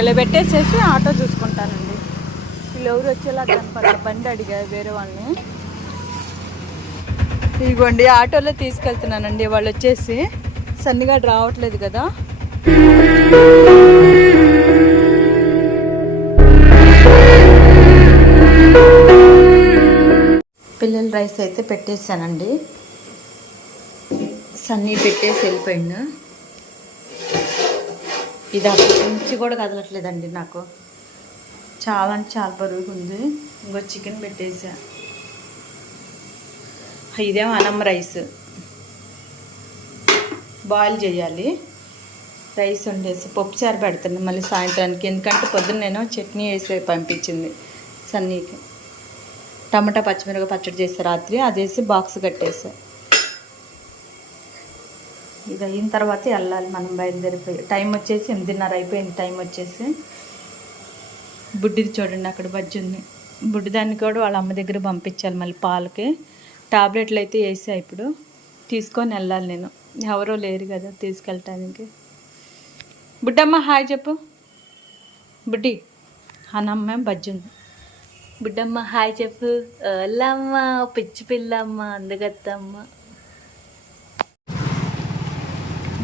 ఇలా పెట్టేసేసి ఆటో చూసుకుంటానండి. వీళ్ళు ఎవరు వచ్చేలా కనపడరు. బండి అడిగా వేరే వాళ్ళని. ఇదిగోండి ఆటోలో తీసుకెళ్తున్నానండి. వాళ్ళు వచ్చేసి సన్నిగా రావట్లేదు కదా. పిల్లల రైస్ అయితే పెట్టేశానండి. సన్నీ పెట్టేసి వెళ్ళిపోయిండు. ఇది అప్పటి నుంచి కూడా కదలట్లేదండి నాకు. చాలా అంటే చాలా బరువుగా ఉంది. ఇంకో చికెన్ పెట్టేసా. ఇదేమో అన్నం రైస్. బాయిల్ చేయాలి. రైస్ వండేసి పప్పు చారు మళ్ళీ సాయంత్రానికి. ఎందుకంటే పొద్దున్న నేను చట్నీ వేసి పంపించింది సన్నీకి. టమాటా పచ్చిమిరపకాయ పచ్చడి చేసే రాత్రి అది వేసి బాక్స్ కట్టేసా. ఇది అయిన తర్వాత వెళ్ళాలి మనం బయలుదేరిపోయి. టైం వచ్చేసి ఎనిమిదిన్నర అయిపోయింది టైం వచ్చేసి. బుడ్డిది చూడండి అక్కడ బజ్జి ఉంది. బుడ్డి దాన్ని కూడా వాళ్ళ అమ్మ దగ్గర పంపించాలి మళ్ళీ పాలకి. టాబ్లెట్లు అయితే వేసా ఇప్పుడు. తీసుకొని వెళ్ళాలి నేను. ఎవరో లేరు కదా తీసుకెళ్ళటానికి. బుడ్డమ్మ హాయ్ చెప్పు. బుడ్డి అన్నమ్మ బజ్జి ఉంది. బుడ్డమ్మ హాయ్ చెప్పు. అల్లమ్మ పిచ్చి పిల్లమ్మ అందగత్తమ్మ.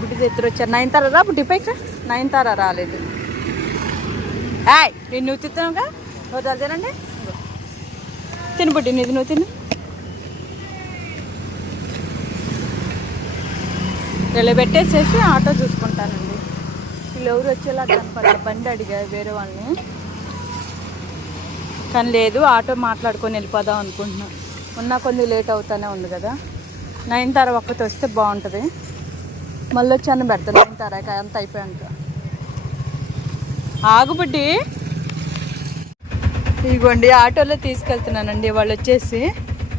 బుడ్డి దగ్గర వచ్చారు. నైన్ తారా రా బుడ్డి పైకి నైన్ తారా రాలేదు. ఏయ్ నేను నువ్వు తిన్నావుగా వద్దా తినండి. తిను బుడ్డి నీది నువ్వు తిను. ఇలా పెట్టేసేసి ఆటో చూసుకుంటానండి. వీళ్ళు ఎవరు వచ్చేలా కనపడరు. బండి అడిగా వేరే వాళ్ళని. కానీ లేదు ఆటో మాట్లాడుకొని వెళ్ళిపోదాం అనుకుంటున్నాను ఉన్నా కొంచెం లేట్ అవుతానే ఉంది కదా. నైన్ తర్వాత ఒకటి వస్తే బాగుంటుంది. మళ్ళీ వచ్చి అన్న పెడతాను. తారాక అంత అయిపోయాక. ఆగుబుడ్డి ఇదిగోండి ఆటోలో తీసుకెళ్తున్నానండి. వాళ్ళు వచ్చేసి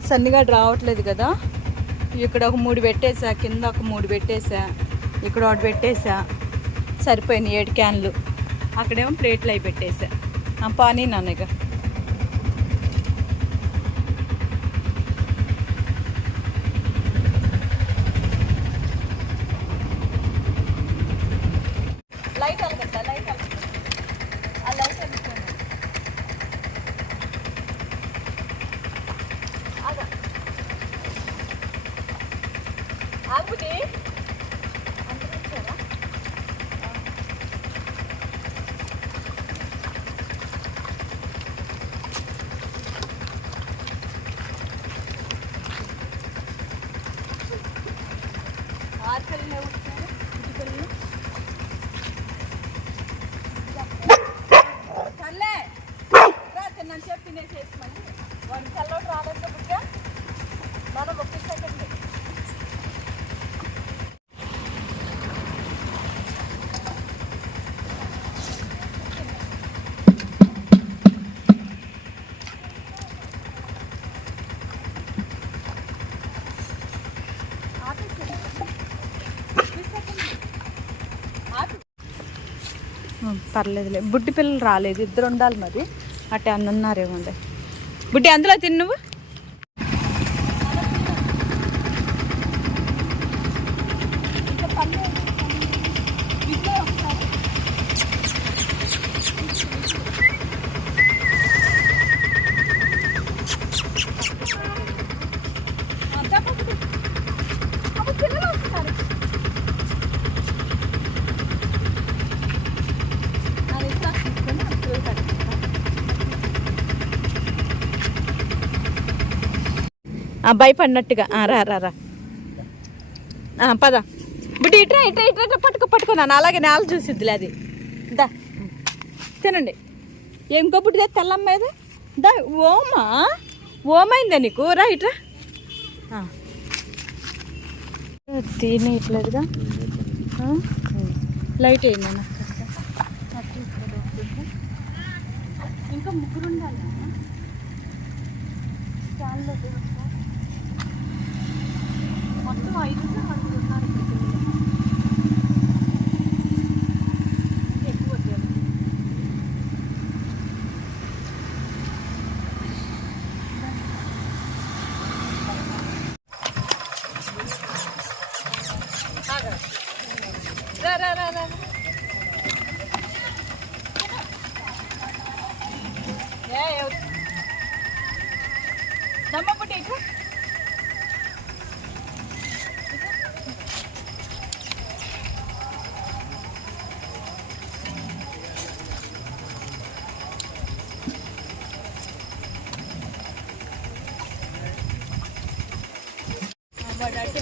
సన్నిగా రావట్లేదు కదా. ఇక్కడ ఒక మూడు పెట్టేసా కింద ఒక మూడు పెట్టేసా ఇక్కడ ఒకటి పెట్టేసా. సరిపోయినాయి ఏడు క్యాన్లు. అక్కడేమో ప్లేట్లు అవి పెట్టేసా. ఆ, పానీ నాన్నగా లైట్ అలగట్ట లైట్ అలగట్ట ఆ లైట్ అలుగుతుంది ఆగా ఆగుడి అందరూ పర్లేదులే. బుడ్డి పిల్లలు రాలేదు. ఇద్దరు ఉండాలి మరి. అట్టే అన్నున్నారేమో బుడ్డి అందులో తిను నువ్వు ఆ, భయపడినట్టుగా. రా రా రా. పద. బుడ్డి ఇట్రా ఇట్రా ఇట్రా ఇట్రా పట్టుకో పట్టుకున్నాను అలాగే నేల చూసిద్దిలే అది. దా. తినండి. ఇంకో బుడ్డి తెల్లమ్మ ఇది దా ఓమా? ఓమైందా నీకు? రా ఇట్రా. ఆ. తిని ఇట్లేదుగా? లైట్ అయింది అన్న ఇంకా ముగ్గురు ఉండాలి Mời 思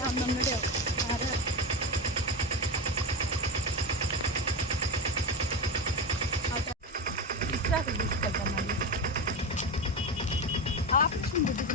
അമ്മമ്മയുടെയോ ആരോ ഇസ്രാക്ക് తీసుకెళ్తాం మళ్ళీ ఆపరేషన్ బుద్ధికి